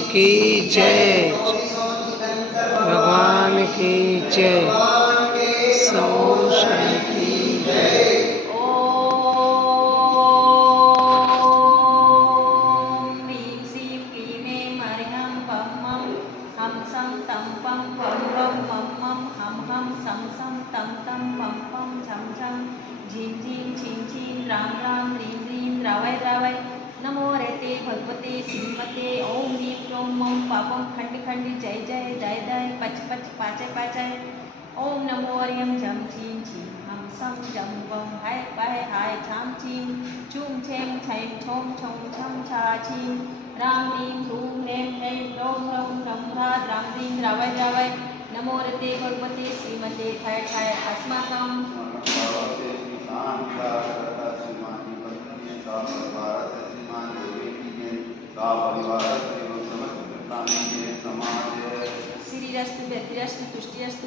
की जय, भगवान की जय, समूह शांति जय। ओम ह्रीं श्रीं क्लीं ऐं हरिं पं मं हं सं तं पं पं पं मं मं हं हं सं सं तं तं पं पं झं झं झिं झिं छिं छिं रां रां ह्रीं ह्रीं द्रावय द्रावय। नमो रेते भगवते श्रीमते ओम ह्रीं क्लीं मं पापं खंड खंड जय जय दय दय पच पच पाचय पाचय। ओम नमो हरिं झं झिं झिं हं सं जं वं हाय पाय हाय झां झिं छुं छें छैं छौं छौं छं छा छिं रां ह्रीं ह्रूं ह्रैं ह्रैं ह्रौं ह्रौं ह्रं ह्रां द्रां ह्रीं द्रावय द्रावय। नमो रते भगवते श्रीमते ठाय ठाय अस्माकं श्रीरस्तु व्यतिरस्तु तुष्टिरस्तु पुष्टिरस्तु